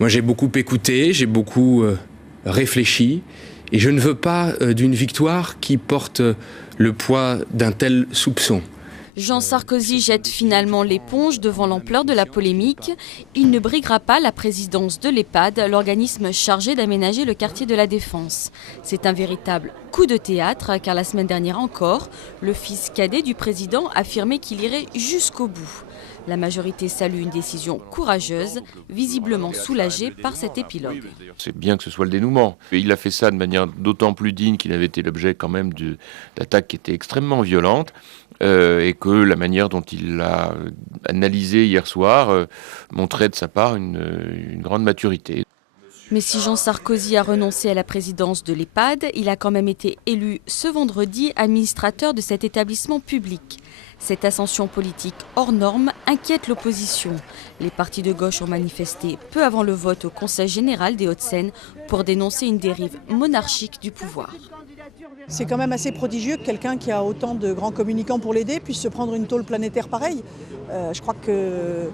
Moi j'ai beaucoup écouté, j'ai beaucoup réfléchi et je ne veux pas d'une victoire qui porte le poids d'un tel soupçon. Jean Sarkozy jette finalement l'éponge devant l'ampleur de la polémique. Il ne briguera pas la présidence de l'EHPAD, l'organisme chargé d'aménager le quartier de la Défense. C'est un véritable coup de théâtre, car la semaine dernière encore, le fils cadet du président affirmait qu'il irait jusqu'au bout. La majorité salue une décision courageuse, visiblement soulagée par cet épilogue. C'est bien que ce soit le dénouement. Et il a fait ça de manière d'autant plus digne qu'il avait été l'objet quand même d'attaques qui étaient extrêmement violentes. Et que la manière dont il l'a analysé hier soir montrait de sa part une grande maturité. Mais si Jean Sarkozy a renoncé à la présidence de l'EHPAD, il a quand même été élu ce vendredi administrateur de cet établissement public. Cette ascension politique hors norme inquiète l'opposition. Les partis de gauche ont manifesté peu avant le vote au Conseil général des Hauts-de-Seine pour dénoncer une dérive monarchique du pouvoir. C'est quand même assez prodigieux que quelqu'un qui a autant de grands communicants pour l'aider puisse se prendre une tôle planétaire pareille. Je crois que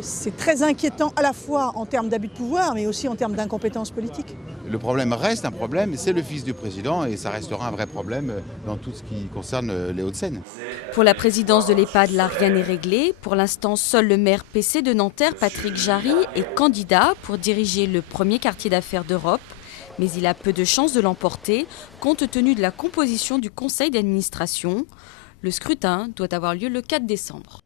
c'est très inquiétant à la fois en termes d'abus de pouvoir, mais aussi en termes d'incompétence politique. Le problème reste un problème, et c'est le fils du président, et ça restera un vrai problème dans tout ce qui concerne les Hauts-de-Seine. Pour la présidence de l'EHPAD, là, rien n'est réglé. Pour l'instant, seul le maire PC de Nanterre, Patrick Jarry, est candidat pour diriger le premier quartier d'affaires d'Europe. Mais il a peu de chances de l'emporter, compte tenu de la composition du conseil d'administration. Le scrutin doit avoir lieu le 4 décembre.